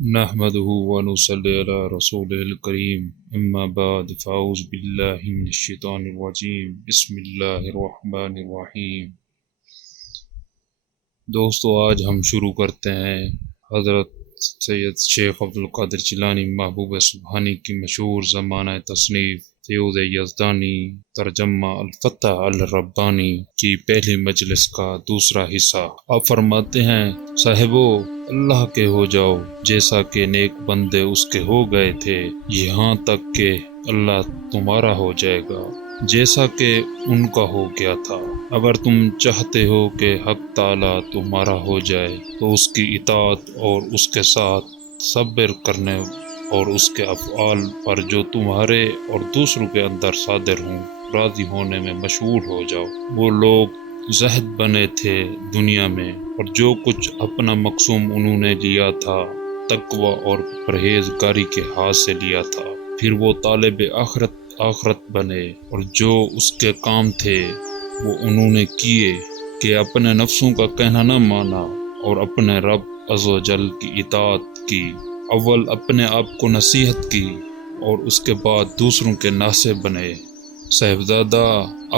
نحمده ونصلي على رسوله الكريم اما بعد فاعوذ بالله من الشیطان الرجیم بسم اللہ الرحمن الرحیم۔ دوستو، آج ہم شروع کرتے ہیں حضرت سید شیخ عبدالقادر جیلانی محبوب سبحانی کی مشہور زمانہ تصنیف فیوض یزدانی ترجمہ الفتح الربانی کی پہلی مجلس کا دوسرا حصہ۔ آپ فرماتے ہیں، صاحبو اللہ کے ہو جاؤ جیسا کہ نیک بندے اس کے ہو گئے تھے، یہاں تک کہ اللہ تمہارا ہو جائے گا جیسا کہ ان کا ہو گیا تھا۔ اگر تم چاہتے ہو کہ حق تعالی تمہارا ہو جائے تو اس کی اطاعت اور اس کے ساتھ صبر کرنے اور اس کے افعال پر جو تمہارے اور دوسروں کے اندر صادر ہوں راضی ہونے میں مشغول ہو جاؤ۔ وہ لوگ زہد بنے تھے دنیا میں، اور جو کچھ اپنا مقصوم انہوں نے لیا تھا تقوی اور پرہیزگاری کے ہاتھ سے لیا تھا، پھر وہ طالب آخرت بنے، اور جو اس کے کام تھے وہ انہوں نے کیے کہ اپنے نفسوں کا کہنا نہ مانا اور اپنے رب عز و جل کی اطاعت کی۔ اول اپنے آپ کو نصیحت کی اور اس کے بعد دوسروں کے ناصح بنے۔ صاحبزادہ،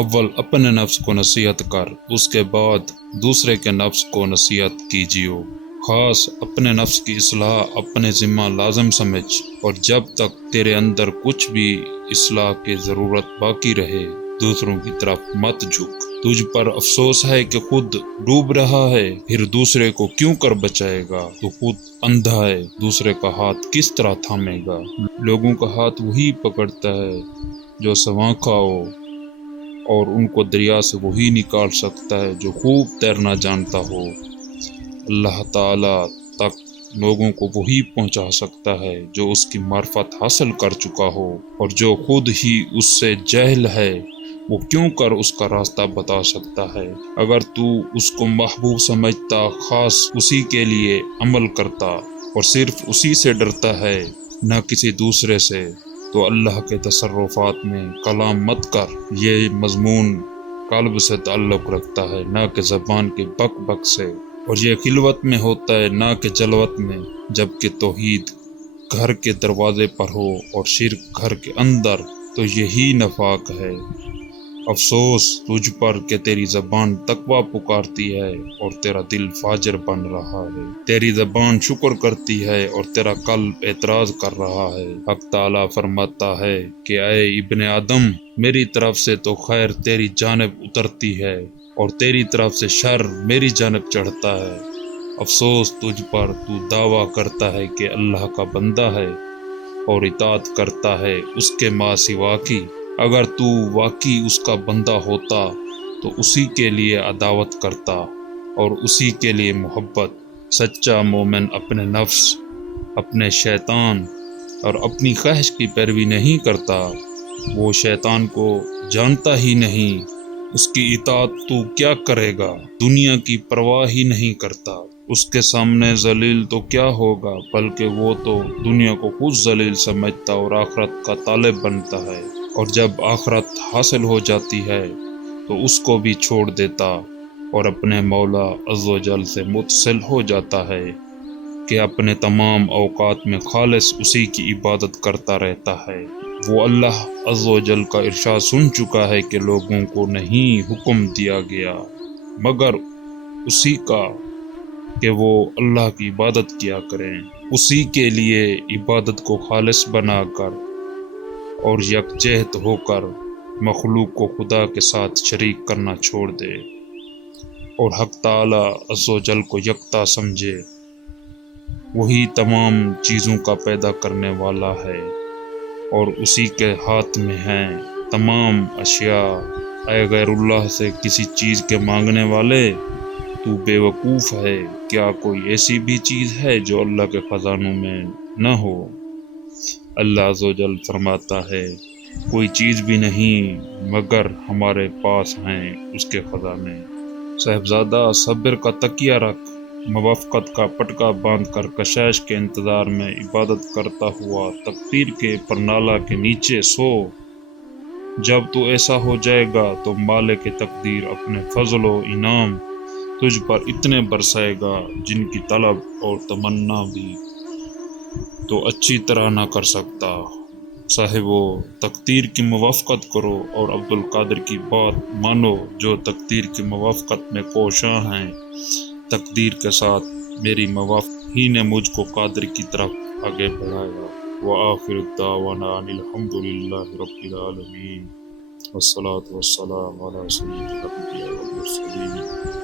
اول اپنے نفس کو نصیحت کر، اس کے بعد دوسرے کے نفس کو نصیحت کیجیو۔ خاص اپنے نفس کی اصلاح اپنے ذمہ لازم سمجھ، اور جب تک تیرے اندر کچھ بھی اصلاح کی ضرورت باقی رہے دوسروں کی طرف مت جھک۔ تجھ پر افسوس ہے کہ خود ڈوب رہا ہے، پھر دوسرے کو کیوں کر بچائے گا؟ تو خود اندھا ہے، دوسرے کا ہاتھ کس طرح تھامے گا؟ لوگوں کا ہاتھ وہی پکڑتا ہے جو سوانکھا ہو، اور ان کو دریا سے وہی نکال سکتا ہے جو خوب تیرنا جانتا ہو۔ اللہ تعالی تک لوگوں کو وہی پہنچا سکتا ہے جو اس کی معرفت حاصل کر چکا ہو، اور جو خود ہی اس سے جاہل ہے وہ کیوں کر اس کا راستہ بتا سکتا ہے؟ اگر تو اس کو محبوب سمجھتا، خاص اسی کے لیے عمل کرتا اور صرف اسی سے ڈرتا ہے نہ کسی دوسرے سے، تو اللہ کے تصرفات میں کلام مت کر۔ یہ مضمون قلب سے تعلق رکھتا ہے نہ کہ زبان کے بک بک سے، اور یہ خلوت میں ہوتا ہے نہ کہ جلوت میں، جبکہ توحید گھر کے دروازے پر ہو اور شرک گھر کے اندر، تو یہی نفاق ہے۔ افسوس تجھ پر کہ تیری زبان تقوی پکارتی ہے اور تیرا دل فاجر بن رہا ہے۔ تیری زبان شکر کرتی ہے اور تیرا قلب اعتراض کر رہا ہے۔ حق تعالی فرماتا ہے کہ اے ابن آدم، میری طرف سے تو خیر تیری جانب اترتی ہے اور تیری طرف سے شر میری جانب چڑھتا ہے۔ افسوس تجھ پر، تو دعویٰ کرتا ہے کہ اللہ کا بندہ ہے اور اطاعت کرتا ہے اس کے ماں سوا کی۔ اگر تو واقعی اس کا بندہ ہوتا تو اسی کے لیے عداوت کرتا اور اسی کے لیے محبت۔ سچا مومن اپنے نفس، اپنے شیطان اور اپنی خواہش کی پیروی نہیں کرتا۔ وہ شیطان کو جانتا ہی نہیں، اس کی اطاعت تو کیا کرے گا؟ دنیا کی پرواہ ہی نہیں کرتا۔ اس کے سامنے ذلیل تو کیا ہوگا، بلکہ وہ تو دنیا کو خود ذلیل سمجھتا اور آخرت کا طالب بنتا ہے، اور جب آخرت حاصل ہو جاتی ہے تو اس کو بھی چھوڑ دیتا اور اپنے مولا عز و جل سے متصل ہو جاتا ہے کہ اپنے تمام اوقات میں خالص اسی کی عبادت کرتا رہتا ہے۔ وہ اللہ عز و جل کا ارشاد سن چکا ہے کہ لوگوں کو نہیں حکم دیا گیا مگر اسی کا کہ وہ اللہ کی عبادت کیا کریں، اسی کے لیے عبادت کو خالص بنا کر اور یکجہت ہو کر مخلوق کو خدا کے ساتھ شریک کرنا چھوڑ دے، اور حق تعالی عز و جل کو یکتا سمجھے۔ وہی تمام چیزوں کا پیدا کرنے والا ہے اور اسی کے ہاتھ میں ہیں تمام اشیاء۔ اے غیر اللہ سے کسی چیز کے مانگنے والے، تو بے وقوف ہے، کیا کوئی ایسی بھی چیز ہے جو اللہ کے خزانوں میں نہ ہو؟ اللہ عز و جل فرماتا ہے، کوئی چیز بھی نہیں مگر ہمارے پاس ہیں اس کے خزانے۔ صاحبزادہ، صبر کا تکیہ رکھ، موافقت کا پٹکا باندھ کر کشائش کے انتظار میں عبادت کرتا ہوا تقدیر کے پرنالہ کے نیچے سو۔ جب تو ایسا ہو جائے گا تو مالک تقدیر اپنے فضل و انعام تجھ پر اتنے برسائے گا جن کی طلب اور تمنا بھی تو اچھی طرح نہ کر سکتا۔ صاحبو، تقدیر کی موافقت کرو اور عبد القادر کی بات مانو جو تقدیر کی موافقت میں کوشاں ہیں۔ تقدیر کے ساتھ میری موافقت ہی نے مجھ کو قادر کی طرف آگے بڑھایا۔ وآخر دعوانا ان الحمد للہ رب العالمین، والصلاة والسلام علی سید الانبیاء والمرسلین۔